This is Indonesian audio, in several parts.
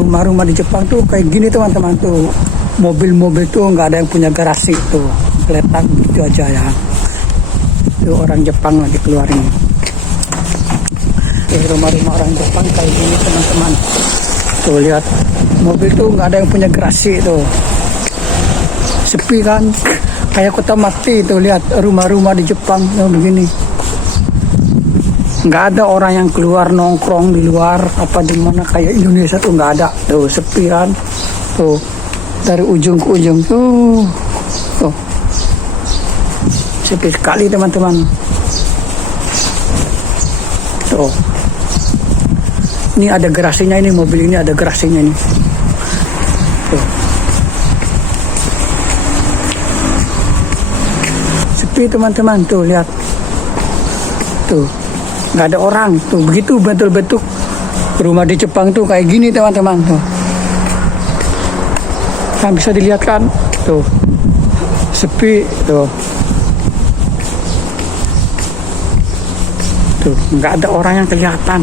rumah-rumah di Jepang tuh kayak gini teman-teman tuh. Mobil-mobil tuh nggak ada yang punya garasi tuh, letak gitu aja ya. Tuh orang Jepang lagi keluarin. Rumah-rumah orang Jepang kayak gini teman-teman. Tuh lihat, mobil tuh nggak ada yang punya garasi tuh. Sepi kan, kayak kota mati tuh. Lihat rumah-rumah di Jepang tuh begini. Nggak ada orang yang keluar nongkrong di luar apa di mana kayak Indonesia tuh nggak ada. Tuh sepi kan, tuh dari ujung ke ujung tuh. Sepi sekali teman-teman. Tuh. Ini ada garasinya, ini mobil ini ada garasinya ini. Tuh. Sepi teman-teman, tuh lihat. Tuh. Nggak ada orang. Tuh begitu betul-betul rumah di Jepang tuh kayak gini teman-teman tuh. Kan bisa dilihat kan? Tuh. Sepi tuh. Tuh, nggak ada orang yang kelihatan.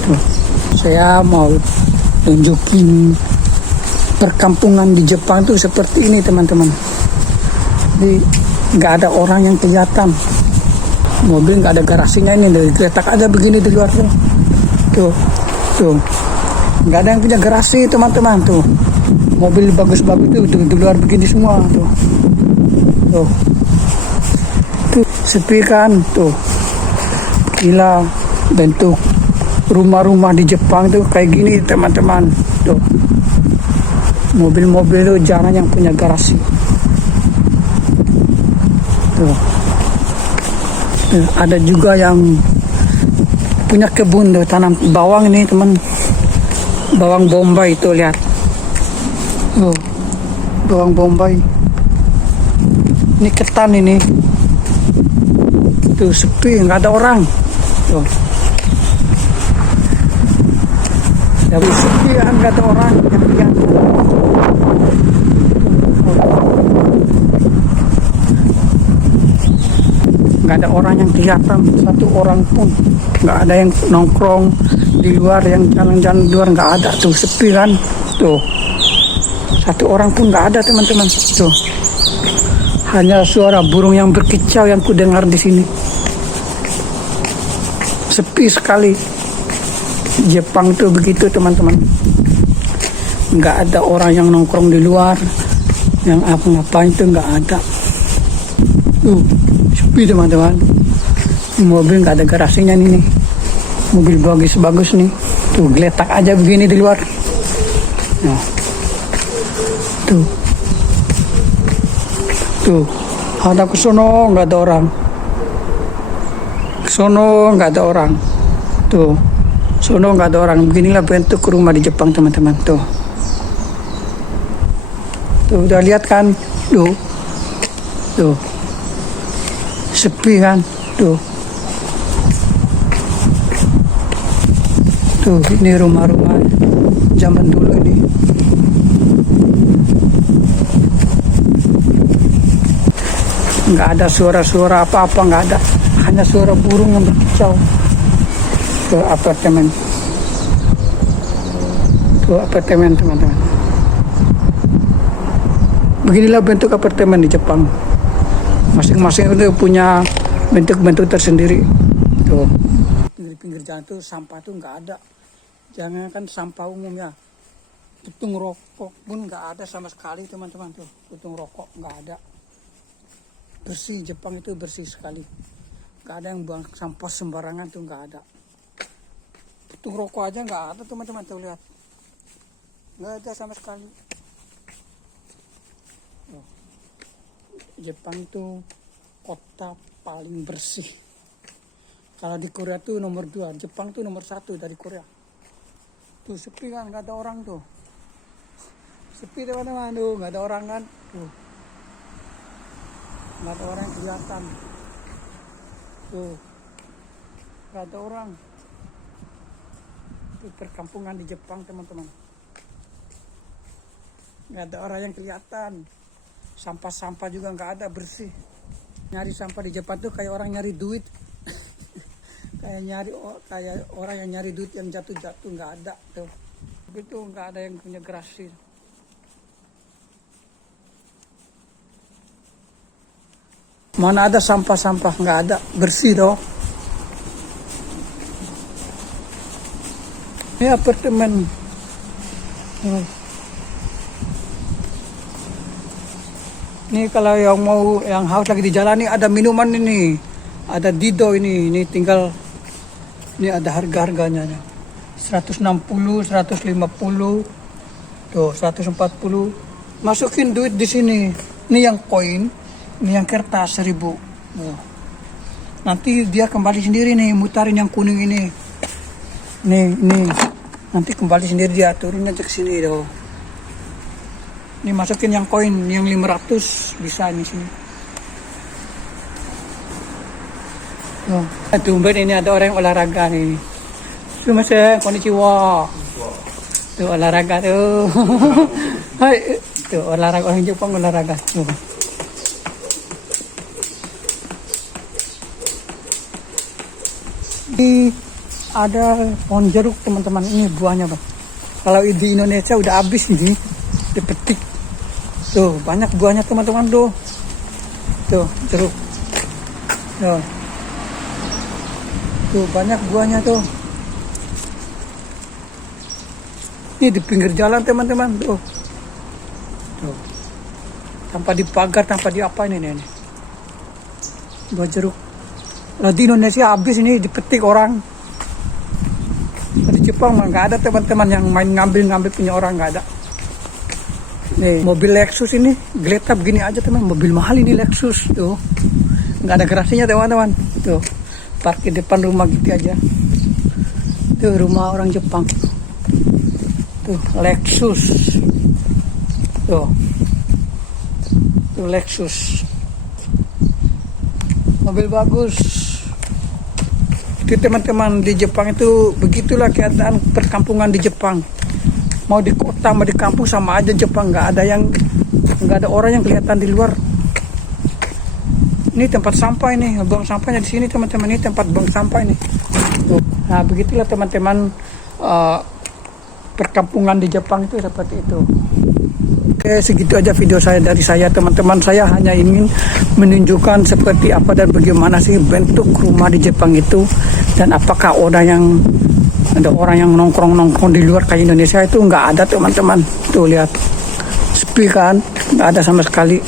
Tuh, saya mau tunjukin perkampungan di Jepang tuh seperti ini teman-teman. Jadi nggak ada orang yang kelihatan. Mobil nggak ada garasinya ini, dari letak aja begini di luar tuh. Tuh, nggak ada yang punya garasi teman-teman tuh. Mobil bagus-bagus tuh di luar begini semua tuh. Tuh. Tuh, sepi kan tuh. Gila bentuk rumah-rumah di Jepang tuh kayak gini teman-teman tuh. Mobil-mobil tuh jarang yang punya garasi tuh. Ada juga yang punya kebun tuh, tanam bawang ini teman, bawang bombay itu lihat tuh, bawang bombay ini ketan ini. Tuh sepi, nggak ada orang tuh. Tapi sepi kan, nggak ada orang yang lihat. Nggak ada orang yang kelihatan, satu orang pun nggak ada yang nongkrong di luar, yang jalan-jalan di luar nggak ada tuh, sepi kan tuh. Satu orang pun nggak ada teman-teman tuh. Hanya suara burung yang berkicau yang ku dengar di sini. Sepi sekali. Jepang tuh begitu teman-teman. Nggak ada orang yang nongkrong di luar, yang apa-ngapain itu nggak ada. Tuh sepi teman-teman. Mobil nggak ada garasinya nih. Mobil bagus-bagus nih. Tuh geletak aja begini di luar. Nah. Tuh, ada ke sono nggak ada orang. Sono nggak ada orang. Tuh, sono nggak ada orang. Beginilah bentuk rumah di Jepang teman-teman. Tuh, udah lihat kan? Tuh, sepi kan? Tuh, ini rumah-rumah zaman dulu ini. Nggak ada suara-suara apa-apa, nggak ada, hanya suara burung yang berkicau. Ke apartemen, teman-teman. Beginilah bentuk apartemen di Jepang. Masing-masing itu punya bentuk-bentuk tersendiri. Tuh, pinggir-pinggir jalan tuh sampah tuh nggak ada. Jangan kan sampah umum ya. Putung rokok pun nggak ada sama sekali teman-teman tuh. Putung rokok nggak ada. Bersih, Jepang itu bersih sekali. Gak ada yang buang sampah sembarangan tuh, gak ada. Putung rokok aja gak ada teman-teman tuh, lihat. Gak ada sama sekali. Oh. Jepang itu kota paling bersih. Kalau di Korea tuh nomor 2, Jepang tuh nomor 1 dari Korea. Tuh sepi kan, gak ada orang tuh. Sepi teman-teman tuh, gak ada orang kan. Tuh. Nggak ada orang yang kelihatan. Tuh, nggak ada orang. Itu perkampungan di Jepang teman-teman. Nggak ada orang yang kelihatan. Sampah-sampah juga nggak ada, bersih. Nyari sampah di Jepang tuh kayak orang nyari duit. Kayak kayak orang yang nyari duit yang jatuh-jatuh, nggak ada tuh. Begitu, nggak ada yang punya gerasi. Mana ada sampah-sampah, nggak ada, bersih doh. Ini apartemen. Ini kalau yang haus lagi di jalan nih, ada minuman ini, ada Dido ini tinggal, ini ada harga-harganya. 160, 150, tuh 140. Masukin duit di sini. Ini yang koin, ini yang kertas 1000. Tuh. Nanti dia kembali sendiri nih, mutarin yang kuning ini. Nih. Nanti kembali sendiri, dia turun aja ke sini doh. Ini masukin yang koin, yang 500 bisa ini sini. Oh, tumben ini ada orang yang olahraga nih. Sumimasen, konnichiwa. Tuh olahraga tuh. Hai, tuh olahraga, orang Jepang olahraga. Tuh. Ini ada pohon jeruk teman-teman, ini buahnya bang. Kalau di Indonesia udah habis ini, dipetik. Tuh banyak buahnya teman-teman tuh. Tuh jeruk. Tuh banyak buahnya tuh. Ini di pinggir jalan teman-teman tuh. Tuh. Tanpa dipagar, tanpa diapa ini. Buah jeruk. Nah, di Indonesia habis ini dipetik orang. Di Jepang mah nggak ada teman-teman yang main ngambil punya orang, nggak ada. Nih mobil Lexus ini geletak begini aja teman, mobil mahal ini Lexus tuh, nggak ada garasinya teman-teman. Tuh parkir depan rumah gitu aja. Tuh rumah orang Jepang. Tuh Lexus. Tuh Lexus. Mobil bagus. Itu teman-teman, di Jepang itu begitulah keadaan perkampungan di Jepang. Mau di kota mau di kampung sama aja Jepang, nggak ada orang yang kelihatan di luar. Ini tempat sampah ini, buang sampahnya di sini teman-teman, ini tempat buang sampah ini. Tuh. Nah begitulah teman-teman, perkampungan di Jepang itu seperti itu. Oke, segitu aja video dari saya teman-teman. Saya hanya ingin menunjukkan seperti apa dan bagaimana sih bentuk rumah di Jepang itu, dan apakah ada orang yang nongkrong di luar kayak Indonesia itu nggak ada teman-teman. Tuh lihat, sepi kan, nggak ada sama sekali.